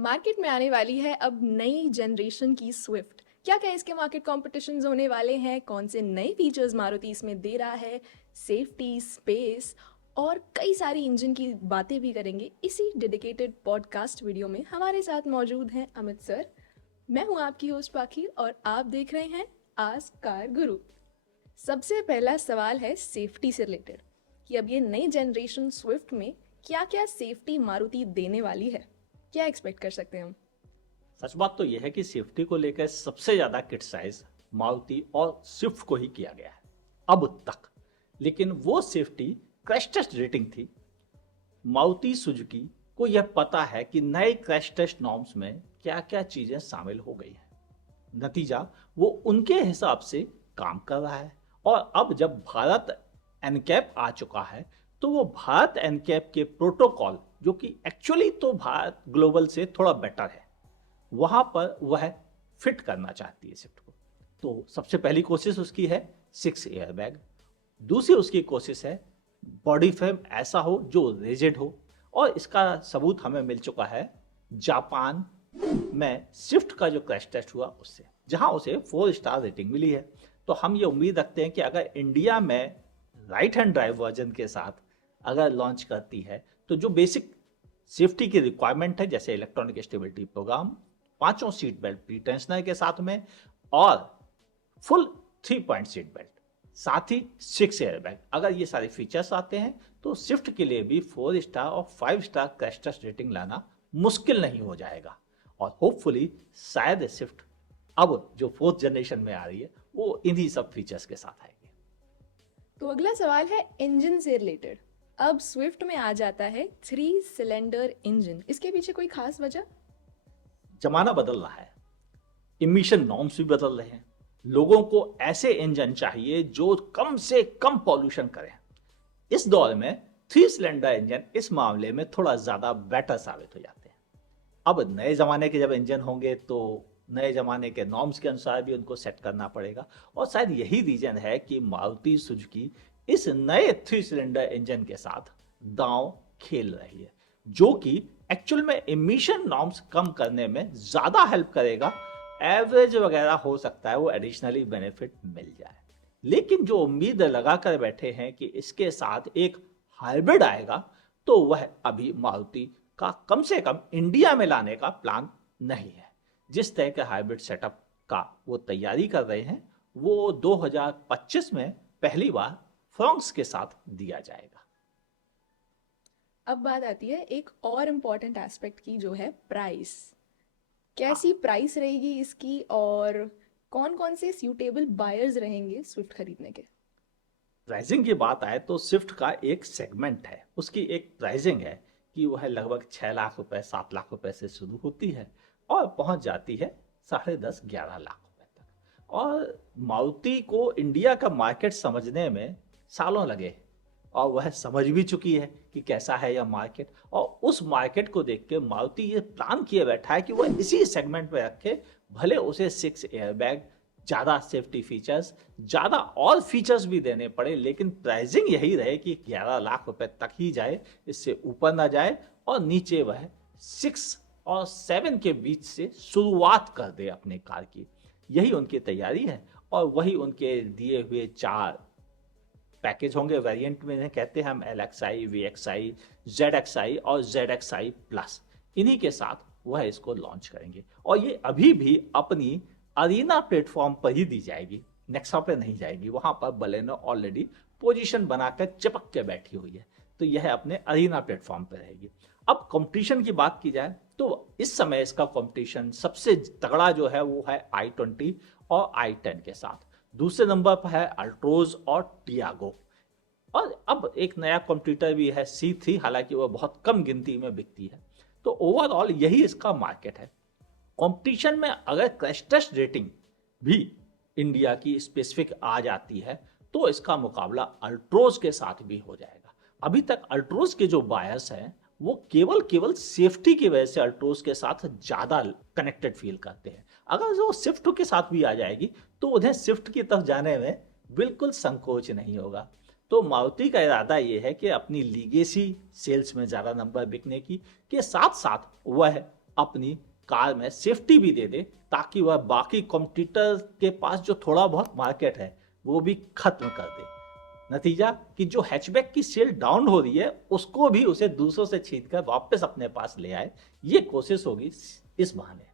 Market में आने वाली है अब नई जनरेशन की स्विफ्ट। क्या क्या इसके मार्केट कॉम्पिटिशन्स होने वाले हैं, कौन से नए फीचर्स मारुति इसमें दे रहा है, सेफ्टी, स्पेस और कई सारी इंजन की बातें भी करेंगे इसी डेडिकेटेड पॉडकास्ट वीडियो में। हमारे साथ मौजूद हैं अमित सर। मैं हूं आपकी होस्ट पाखी और आप देख रहे हैं आज कार गुरु। सबसे पहला सवाल है सेफ्टी से रिलेटेड कि अब ये नई जनरेशन स्विफ्ट में क्या क्या सेफ्टी मारुति देने वाली है, क्या एक्सपेक्ट कर सकते हैं हम? सच बात तो यह है कि सेफ्टी को लेकर सबसे ज्यादा क्रिटिसाइज मारुति और स्विफ्ट को ही किया गया है अब तक। लेकिन वो सेफ्टी क्रैश टेस्ट रेटिंग थी। मारुति सुजुकी को यह पता है कि नए क्रैश टेस्ट नॉर्म्स में क्या क्या चीजें शामिल हो गई हैं। नतीजा वो उनके हिसाब से काम कर रहा है। और अब जब भारत एनकैप आ चुका है तो वो भारत एनकैप के प्रोटोकॉल, जो कि एक्चुअली तो भारत ग्लोबल से थोड़ा बेटर है, वहां पर वह फिट करना चाहती है स्विफ्ट को। तो सबसे पहली कोशिश उसकी है 6 एयरबैग। दूसरी उसकी कोशिश है बॉडी फ्रेम ऐसा हो जो रिजिड हो, और इसका सबूत हमें मिल चुका है जापान में स्विफ्ट का जो क्रैश टेस्ट हुआ उससे, जहां उसे 4 स्टार रेटिंग मिली है। तो हम ये उम्मीद रखते हैं कि अगर इंडिया में राइट हैंड ड्राइव वर्जन के साथ अगर लॉन्च करती है तो जो बेसिक सेफ्टी की रिक्वायरमेंट है, जैसे electronic stability program, 5 seat belt pretensioner के साथ में और फुल 3 पॉइंट सीट बेल्ट, साथ ही 6 एयरबैग, अगर ये सारे फीचर्स आते हैं तो स्विफ्ट के लिए भी 4 स्टार और 5 स्टार क्रैश टेस्ट रेटिंग लाना मुश्किल नहीं हो जाएगा। और होपफुली शायद स्विफ्ट अब जो 4th जनरेशन में आ रही है वो इन्हीं सब फीचर्स के साथ आएगी। तो अगला सवाल है इंजन से रिलेटेड। अब स्विफ्ट में आ जाता है 3 सिलेंडर इंजन, इसके पीछे कोई खास वजह? जमाना बदल रहा है, इमिशन नॉर्म्स भी बदल रहे हैं। लोगों को ऐसे इंजन चाहिए जो कम से कम पॉल्यूशन करें। इस दौर में 3 सिलेंडर इंजन इस मामले में थोड़ा ज्यादा बेटर साबित हो जाते हैं। अब नए जमाने के जब इंजन होंगे तो नए जमाने के नॉर्म्स के अनुसार भी उनको सेट करना पड़ेगा, और शायद यही रीजन है कि मारुति सुजुकी इस नए 3 सिलेंडर इंजन के साथ दांव खेल रही है, जो कि एक्चुअल में इमिशन नॉर्म्स कम करने में ज्यादा हेल्प करेगा। एवरेज वगैरह हो सकता है वो एडिशनली बेनिफिट मिल जाए, लेकिन जो उम्मीद लगाकर बैठे हैं कि इसके साथ एक हाइब्रिड आएगा, तो वह अभी मारुति का कम से कम इंडिया में लाने का प्लान नहीं है। जिस तरह के हाइब्रिड सेटअप का वो तैयारी कर रहे हैं वो 2025 में पहली बार फ्रांस के साथ दिया जाएगा। अब बात आती है एक और इम्पॉर्टेंट एस्पेक्ट की, जो है प्राइस। कैसी प्राइस रहेगी इसकी और कौन कौन से सूटेबल बायर्स रहेंगे स्विफ्ट खरीदने के? प्राइसिंग की बात आए तो स्विफ्ट का एक सेगमेंट है, उसकी एक प्राइसिंग है कि वह लगभग 6 लाख रुपए 7 लाख रुपए से शुरू होती है और पहुंच जाती है 10.5-11 लाख रुपए तक। और मारुति को इंडिया का मार्केट समझने में सालों लगे, और वह समझ भी चुकी है कि कैसा है यह मार्केट। और उस मार्केट को देख के मारुति ये प्लान किए बैठा है कि वह इसी सेगमेंट में रखे, भले उसे 6 एयरबैग, ज़्यादा सेफ्टी फीचर्स, ज़्यादा और फीचर्स भी देने पड़े, लेकिन प्राइसिंग यही रहे कि 11 लाख रुपए तक ही जाए, इससे ऊपर ना जाए, और नीचे वह 6 और 7 के बीच से शुरुआत कर दे अपने कार की। यही उनकी तैयारी है, और वही उनके दिए हुए 4 पैकेज होंगे। वेरिएंट में कहते हैं हम LXI, VXI, ZXI और ZXI प्लस। इन्हीं के साथ वह इसको लॉन्च करेंगे, और ये अभी भी अपनी अरीना प्लेटफॉर्म पर ही दी जाएगी, नेक्सा पे नहीं जाएगी। वहां पर बलेनो ऑलरेडी पोजीशन बनाकर चिपक के बैठी हुई है, तो यह अपने अरीना प्लेटफॉर्म पर रहेगी। अब कंपटीशन की बात की जाए तो इस समय इसका कंपटीशन सबसे तगड़ा जो है वो है i20 और i10 के साथ। दूसरे नंबर पर है अल्ट्रोज और टियागो, और अब एक नया कंप्यूटर भी है C3, हालांकि वह बहुत कम गिनती में बिकती है। तो ओवरऑल यही इसका मार्केट है। कंपटीशन में अगर क्रैश टेस्ट रेटिंग भी इंडिया की स्पेसिफिक आ जाती है तो इसका मुकाबला अल्ट्रोज के साथ भी हो जाएगा। अभी तक अल्ट्रोज के जो बायर्स हैं वो केवल सेफ्टी की वजह से अल्ट्रोज के साथ ज्यादा कनेक्टेड फील करते हैं। अगर जो स्विफ्ट के साथ भी आ जाएगी तो उन्हें स्विफ्ट की तरफ जाने में बिल्कुल संकोच नहीं होगा। तो मारुति का इरादा ये है कि अपनी लीगेसी सेल्स में ज़्यादा नंबर बिकने की के साथ साथ वह अपनी कार में सेफ्टी भी दे दे, ताकि वह बाकी कॉम्पिटिटर के पास जो थोड़ा बहुत मार्केट है वो भी खत्म कर दे। नतीजा कि जो हैचबैक की सेल डाउन हो रही है उसको भी उसे दूसरों से छीन कर वापस अपने पास ले आए, ये कोशिश होगी इस बहाने।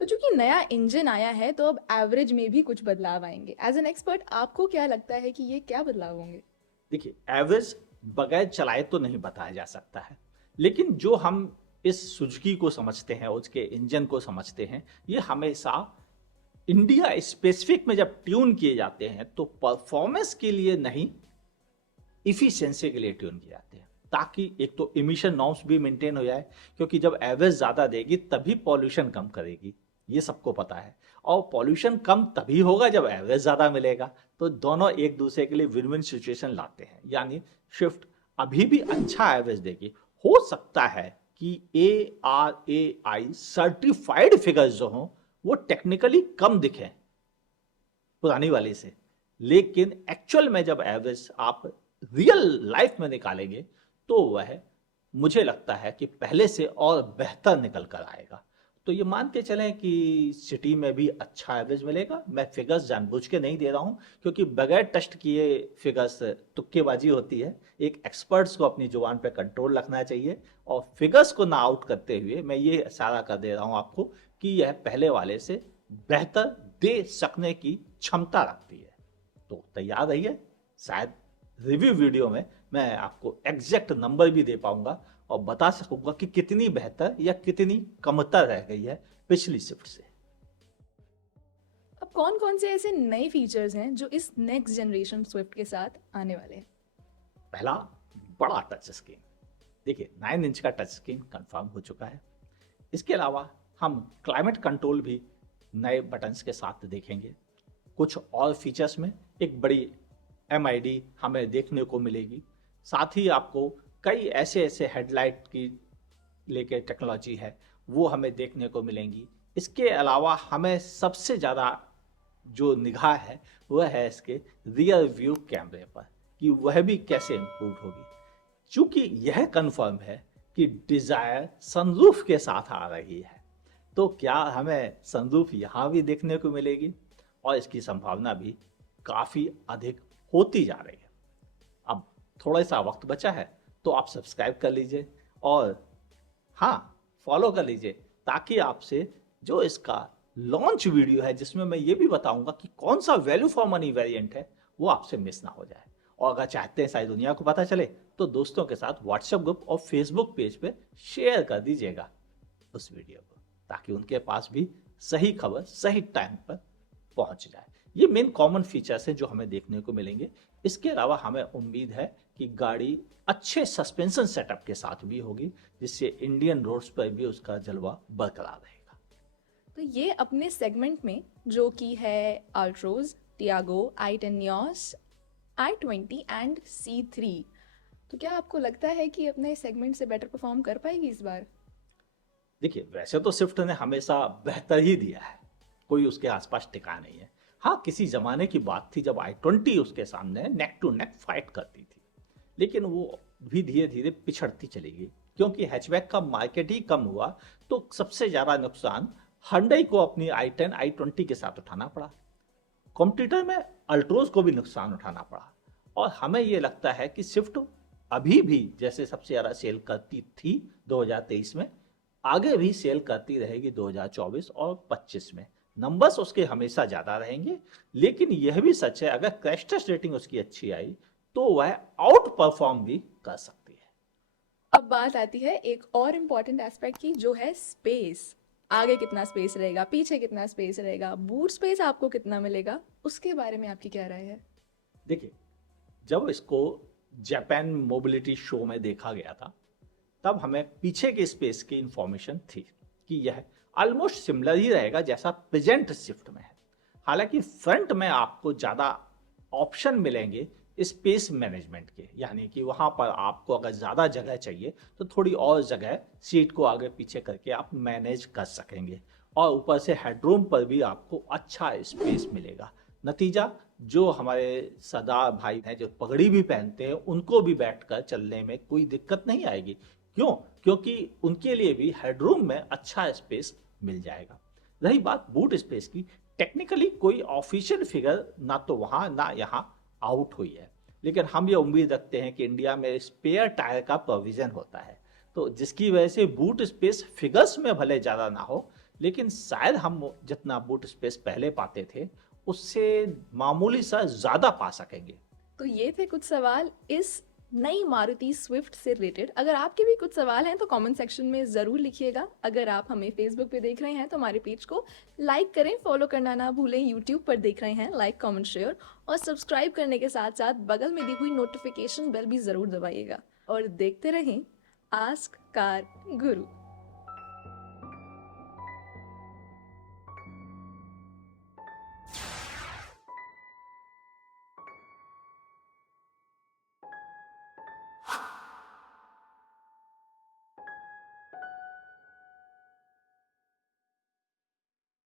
तो चूंकि नया इंजन आया है तो अब एवरेज में भी कुछ बदलाव आएंगे। एज एन एक्सपर्ट आपको क्या लगता है कि ये क्या बदलाव होंगे? देखिए, एवरेज बगैर चलाए तो नहीं बताया जा सकता है, लेकिन जो हम इस सुजुकी को समझते हैं, उसके इंजन को समझते हैं, ये हमेशा इंडिया स्पेसिफिक में जब ट्यून किए जाते हैं तो परफॉर्मेंस के लिए नहीं, इफिशिएंसी के लिए ट्यून किए जाते हैं, ताकि एक तो इमिशन नॉर्म्स भी मेंटेन हो जाए, क्योंकि जब एवरेज ज्यादा देगी तभी पॉल्यूशन कम करेगी, ये सबको पता है। और पॉल्यूशन कम तभी होगा जब एवरेज ज्यादा मिलेगा, तो दोनों एक दूसरे के लिए विन विन सिचुएशन लाते हैं। यानी स्विफ्ट अभी भी अच्छा एवरेज देगी। हो सकता है कि ARAI सर्टिफाइड फिगर्स जो हों वो टेक्निकली कम दिखें पुरानी वाली से, लेकिन एक्चुअल में जब एवरेज आप रियल लाइफ में निकालेंगे तो वह मुझे लगता है कि पहले से और बेहतर निकल कर आएगा। तो ये मान के चलें कि सिटी में भी अच्छा एवरेज मिलेगा। मैं फिगर्स जानबूझ के नहीं दे रहा हूं, क्योंकि बगैर टेस्ट किए फिगर्स तुक्केबाजी होती है। एक एक्सपर्ट्स को अपनी जुबान पे कंट्रोल रखना चाहिए, और फिगर्स को ना आउट करते हुए मैं ये इशारा कर दे रहा हूं आपको कि यह पहले वाले से बेहतर दे सकने की क्षमता रखती है। तो तैयार रहिए, शायद रिव्यू वीडियो में मैं आपको एग्जैक्ट नंबर भी दे पाऊंगा और बता सकूंगा कि कितनी बेहतर या कितनी कमतर रह गई है पिछली शिफ्ट से। अब कौन कौन से ऐसे नए फीचर्स हैं जो इस नेक्स्ट जनरेशन स्विफ्ट के साथ आने वाले हैं? पहला, बड़ा टच स्क्रीन। देखिए, 9 इंच का टच स्क्रीन कंफर्म हो चुका है। इसके अलावा हम क्लाइमेट कंट्रोल भी नए बटन्स के साथ देखेंगे। कुछ और फीचर्स में एक बड़ी MID हमें देखने को मिलेगी। साथ ही आपको कई ऐसे ऐसे हेडलाइट की लेके टेक्नोलॉजी है वो हमें देखने को मिलेंगी। इसके अलावा हमें सबसे ज़्यादा जो निगाह है वह है इसके रियर व्यू कैमरे पर, कि वह भी कैसे इम्प्रूव होगी। चूंकि यह कंफर्म है कि डिजायर सनरूफ के साथ आ रही है, तो क्या हमें सनरूफ यहाँ भी देखने को मिलेगी, और इसकी संभावना भी काफ़ी अधिक होती जा रही है। अब थोड़ा सा वक्त बचा है तो आप सब्सक्राइब कर लीजिए और हाँ, फॉलो कर लीजिए, ताकि आपसे जो इसका लॉन्च वीडियो है जिसमें मैं ये भी बताऊंगा कि कौन सा वैल्यू फॉर मनी वेरिएंट है वो आपसे मिस ना हो जाए। और अगर चाहते हैं सारी दुनिया को पता चले तो दोस्तों के साथ व्हाट्सएप ग्रुप और फेसबुक पेज पे शेयर कर दीजिएगा उस वीडियो को, ताकि उनके पास भी सही खबर सही टाइम पर पहुंच जाए। ये मेन कॉमन फीचर्स हैं जो हमें देखने को मिलेंगे। इसके अलावा हमें उम्मीद है कि गाड़ी अच्छे सस्पेंशन सेटअप के साथ भी होगी, जिससे इंडियन रोड्स पर भी उसका जलवा बरकरार रहेगा। तो ये अपने सेगमेंट में जो कि है Altroz, Tiago, i10 Nios, i20 and C3, तो क्या आपको लगता है कि अपने सेगमेंट से बेटर परफॉर्म कर पाएगी इस बार? देखिए, वैसे तो स्विफ्ट ने हमेशा बेहतर ही दिया है, कोई उसके आसपास टिका नहीं है। हाँ, किसी जमाने की बात थी जब i20 उसके सामने नेक टू नेक फाइट करती थी, लेकिन वो भी धीरे धीरे पिछड़ती चली गई, क्योंकि हैचबैक का मार्केट ही कम हुआ। तो सबसे ज्यादा नुकसान Hyundai को अपनी i10 i20 के साथ उठाना पड़ा। कॉम्पिटिटर में अल्ट्रोज को भी नुकसान उठाना पड़ा। और हमें ये लगता है कि स्विफ्ट अभी भी जैसे सबसे ज्यादा सेल करती थी 2023 में, आगे भी सेल करती रहेगी 2024 और 25 में। नंबर्स उसके हमेशा ज्यादा रहेंगे, लेकिन यह भी सच है अगर क्रैश टेस्ट रेटिंग उसकी अच्छी आई तो वह आउट परफॉर्म भी कर सकती है। अब बात आती है एक और इम्पॉर्टेंट एस्पेक्ट की, जो है स्पेस। आगे कितना स्पेस रहेगा, पीछे कितना स्पेस रहेगा, बूट स्पेस आपको कितना मिलेगा, उसके बारे में आपकी क्या राय है? देखिए, जब इसको जापान मोबिलिटी शो में देखा गया था तब हमें पीछे के स्पेस की इंफॉर्मेशन थी कि यह ऑलमोस्ट सिमिलर ही रहेगा जैसा प्रेजेंट शिफ्ट में है। हालांकि फ्रंट में आपको ज़्यादा ऑप्शन मिलेंगे स्पेस मैनेजमेंट के, यानी कि वहां पर आपको अगर ज़्यादा जगह चाहिए तो थोड़ी और जगह सीट को आगे पीछे करके आप मैनेज कर सकेंगे, और ऊपर से हेडरूम पर भी आपको अच्छा स्पेस मिलेगा। नतीजा, जो हमारे सरदार भाई हैं जो पगड़ी भी पहनते हैं उनको भी बैठकर चलने में कोई दिक्कत नहीं आएगी, क्यों? क्योंकि उनके लिए भी हेडरूम में अच्छा स्पेस मिल जाएगा। रही बात बूट स्पेस की, टेक्निकली कोई ऑफिशियल फिगर ना तो वहां ना यहाँ आउट हुई है, लेकिन हम ये उम्मीद रखते हैं कि इंडिया में स्पेयर टायर का प्रोविजन होता है, तो जिसकी वजह से बूट स्पेस फिगर्स में भले ज़्यादा ना हो, लेकिन शायद हम जितना बूट स्पेस पहले पाते थे उससे मामूली सा ज़्यादा पा सकेंगे। तो ये थे कुछ सवाल इस नई मारुति स्विफ्ट से रिलेटेड। अगर आपके भी कुछ सवाल हैं तो कमेंट सेक्शन में ज़रूर लिखिएगा। अगर आप हमें फेसबुक पे देख रहे हैं तो हमारे पेज को लाइक करें, फॉलो करना ना भूलें। यूट्यूब पर देख रहे हैं, लाइक कमेंट शेयर और सब्सक्राइब करने के साथ साथ बगल में दी हुई नोटिफिकेशन बेल भी ज़रूर दबाइएगा। और देखते रहें आस्क कार गुरु।